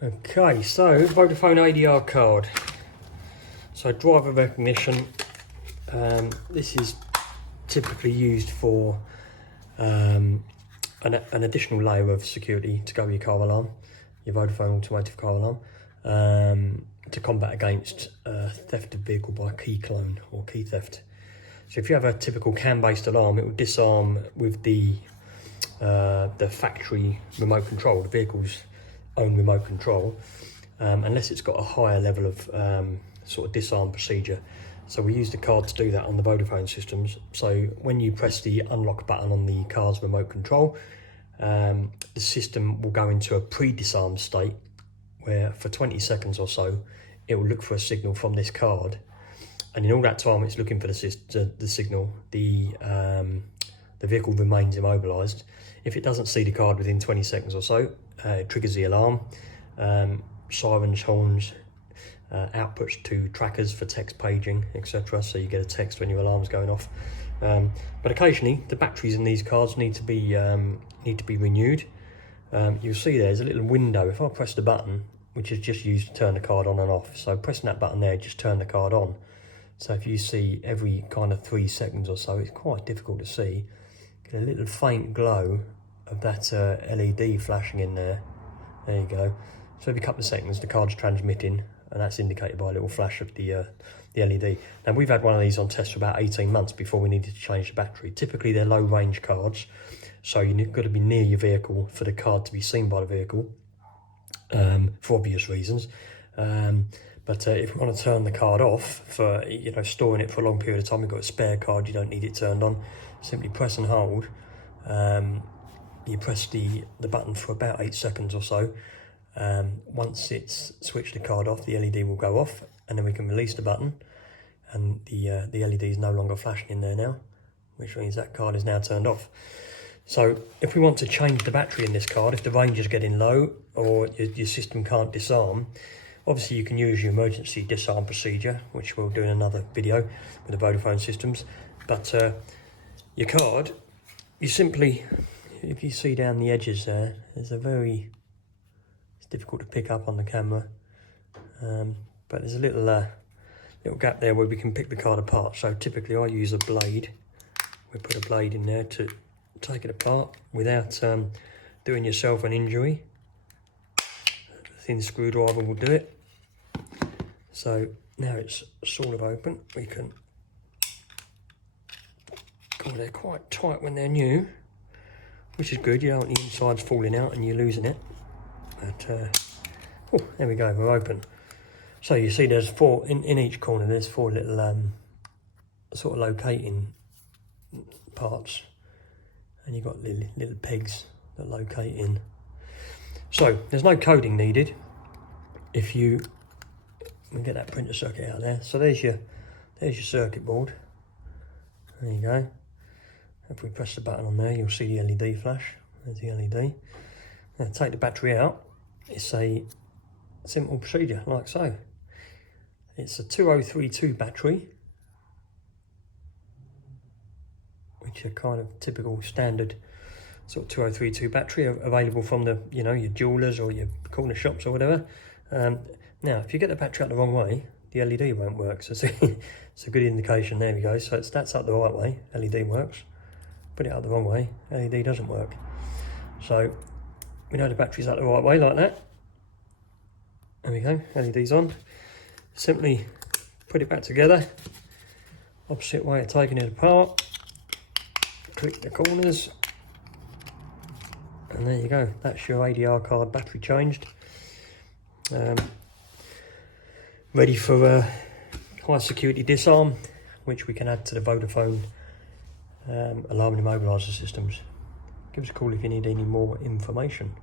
Okay, so Vodafone ADR card. So driver recognition. This is typically used for an additional layer of security to go with your car alarm, your Vodafone Automotive car alarm, to combat against theft of vehicle by key clone or key theft. So if you have a typical CAN-based alarm, it will disarm with the factory remote control, the vehicle's own remote control, unless it's got a higher level of sort of disarm procedure. So we use the card to do that on the Vodafone systems. So when you press the unlock button on the car's remote control, the system will go into a pre-disarm state where for 20 seconds or so, it will look for a signal from this card. And in all that time it's looking for the signal, the vehicle remains immobilised. If it doesn't see the card within 20 seconds or so, it triggers the alarm, sirens, horns, outputs to trackers for text paging, etc. So you get a text when your alarm's going off. But occasionally the batteries in these cards need to be renewed. You'll see there's a little window. If I press the button, which is just used to turn the card on and off, so pressing that button there just turn the card on. So if you see every kind of 3 seconds or so, it's quite difficult to see. Get a little faint glow of that LED flashing in there. There you go. So every couple of seconds the card's transmitting, and that's indicated by a little flash of the LED. Now we've had one of these on test for about 18 months before we needed to change the battery. Typically they're low range cards, so you've got to be near your vehicle for the card to be seen by the vehicle, for obvious reasons. But if we want to turn the card off for, storing it for a long period of time, we've got a spare card, you don't need it turned on, simply press and hold. You press the button for about 8 seconds or so. Once it's switched the card off, the LED will go off, and then we can release the button, and the LED is no longer flashing in there now, which means that card is now turned off. So if we want to change the battery in this card, if the range is getting low or your system can't disarm, obviously you can use your emergency disarm procedure, which we'll do in another video with the Vodafone systems. But your card, you simply, if you see down the edges there, it's difficult to pick up on the camera, but there's a little gap there where we can pick the card apart. So typically I use a blade. We put a blade in there to take it apart without doing yourself an injury. A thin screwdriver will do it. So now it's sort of open. We can, they're quite tight when they're new, which is good. You don't want the insides falling out and you're losing it. But oh, there we go, we're open. So you see there's four, in each corner there's 4 little sort of locating parts, and you've got little pegs that locate in. So there's no coding needed. If you can get that printer circuit out there. So there's your circuit board. There you go. If we press the button on there, you'll see the LED flash. There's the LED. Now take the battery out. It's a simple procedure like so. It's a 2032 battery, which are kind of typical standard sort of 2032 battery available from the, your jewelers or your corner shops or whatever. Now, if you get the battery out the wrong way, the LED won't work. So it's a good indication. There we go. So that's up the right way, LED works. Put it out the wrong way, LED doesn't work. So we know the battery's out the right way like that. There we go, LED's on. Simply put it back together. Opposite way of taking it apart. Click the corners. And there you go, that's your ADR card battery changed. Ready for high security disarm, which we can add to the Vodafone alarm and immobiliser systems. Give us a call if you need any more information.